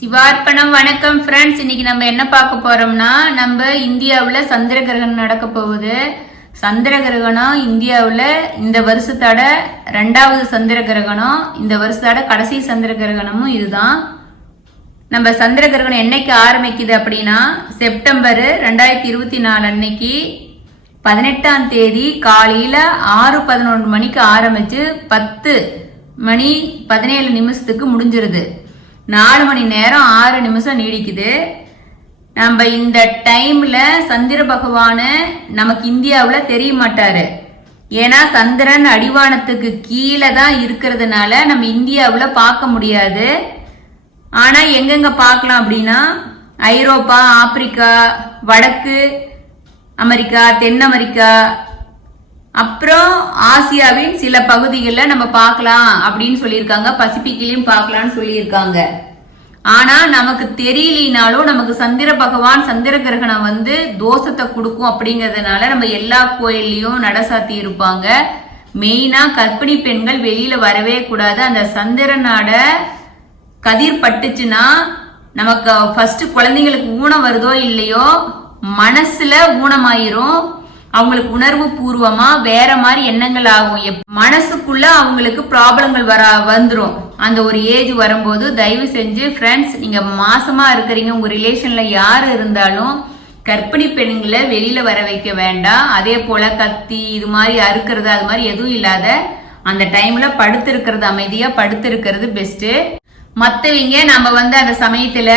சிவார்ப்பணம். வணக்கம் ஃப்ரெண்ட்ஸ். இன்னைக்கு நம்ம என்ன பார்க்க போறோம்னா, நம்ம இந்தியாவில் சந்திர கிரகணம் நடக்க போகுது. சந்திர கிரகணம் இந்தியாவில் இந்த வருஷத்தோட 2வது சந்திர கிரகணம், இந்த வருஷத்தோட கடைசி சந்திர கிரகணமும் இதுதான். நம்ம சந்திர கிரகணம் என்னைக்கு ஆரம்பிக்குது அப்படின்னா, செப்டம்பர் 2024 அன்னைக்கு 18ஆம் தேதி காலையில 6:11 மணிக்கு ஆரம்பிச்சு 10 மணி 17 நிமிஷத்துக்கு முடிஞ்சிருது. 4 மணி நேரம் 6 நிமிஷம் நீடிக்குது. நம்ம இந்த டைம்ல சந்திர பகவான நமக்கு இந்தியாவில் தெரிய மாட்டாரு. ஏன்னா சந்திரன் அடிவானத்துக்கு கீழே தான் இருக்கிறதுனால நம்ம இந்தியாவில் பார்க்க முடியாது. ஆனா எங்கெங்க பார்க்கலாம் அப்படின்னா, ஐரோப்பா, ஆப்பிரிக்கா, வடக்கு அமெரிக்கா, தென் அமெரிக்கா, அப்புறம் ஆசியாவின் சில பகுதிகளில் நம்ம பார்க்கலாம் அப்படின்னு சொல்லியிருக்காங்க. பசிபிக்லயும் பார்க்கலாம்னு சொல்லியிருக்காங்க. ஆனா நமக்கு தெரியலினாலும் நமக்கு சந்திர பகவான் சந்திர கிரகணம் தோஷத்தை கொடுக்கும் அப்படிங்கறதுனால நம்ம எல்லா கோயில்லையும் நட சாத்தி இருப்பாங்க. மெயினா கர்ப்பிணி பெண்கள் வெளியில வரவே கூடாது. அந்த சந்திரனோட கதிர் பட்டுச்சுன்னா நமக்கு ஃபர்ஸ்ட் குழந்தைங்களுக்கு ஊனம் வருதோ இல்லையோ, மனசுல ஊனமாயிரும். அவங்களுக்கு உணர்வு பூர்வமா வேற மாதிரி எண்ணங்கள் ஆகும். மனசுக்குள்ள அவங்களுக்கு ப்ராப்ளங்கள் வந்துரும். அந்த ஒரு ஏஜ் வரும்போது தயவு செஞ்சு ஃப்ரெண்ட்ஸ், நீங்க மாசமா இருக்கிறீங்க, உங்க ரிலேஷன்ல யாரு இருந்தாலும் கர்ப்பிணி பெண்களை வெளியில வர வைக்க வேண்டாம். அதே போல கத்தி இது மாதிரி அறுக்கிறது அது மாதிரி எதுவும் இல்லாத அந்த டைம்ல படுத்து இருக்கிறது, அமைதியா படுத்து இருக்கிறது பெஸ்ட். மத்தவங்க நம்ம அந்த சமயத்துல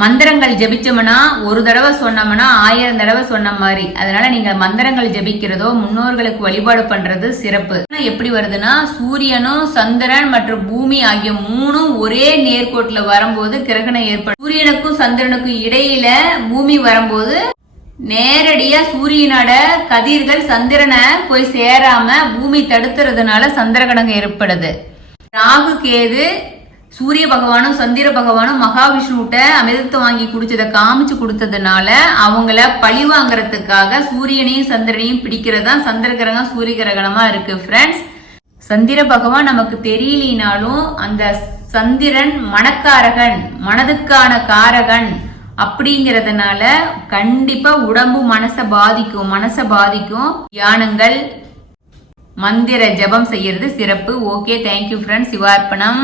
மந்திரங்கள் ஜபிச்சோம்னா, ஒரு தடவை சொன்னோம்னா 1000 தடவை சொன்ன மாதிரி. அதனால நீங்க மந்திரங்கள் ஜபிக்கிறதோ முன்னோர்களுக்கு வழிபாடு பண்றது சிறப்பு. எப்படி வருதுன்னா, சூரியனும் சந்திரன் மற்றும் பூமி ஆகிய 3ம் ஒரே நேர்கோட்டுல வரும்போது கிரகணம் ஏற்படும். சூரியனுக்கும் சந்திரனுக்கும் இடையில பூமி வரும்போது நேரடியா சூரியனோட கதிர்கள் சந்திரனை போய் சேராம பூமி தடுத்துறதுனால சந்திரகிரகணம் ஏற்படுது. ராகு கேது சூரிய பகவானும் சந்திர பகவானும் மகாவிஷ்ணுட்ட அமிர்தத்தை வாங்கி குடிச்சதை காமிச்சு கொடுத்ததுனால அவங்கள பழி வாங்கறதுக்காக சூரியனையும் சந்திரனையும் பிடிக்கிறதா சந்திர கிரகணம் சூரிய கிரகணமா இருக்கு ஃப்ரெண்ட்ஸ். சந்திர பகவான் நமக்கு தெரியலினாலும் அந்த சந்திரன் மனக்காரகன், மனதுக்கான காரகன் அப்படிங்கறதுனால கண்டிப்பா உடம்பு மனசை பாதிக்கும். தியானங்கள் மந்திர ஜபம் செய்யறது சிறப்பு. Okay, thank you friends. சிவார்ப்பணம்.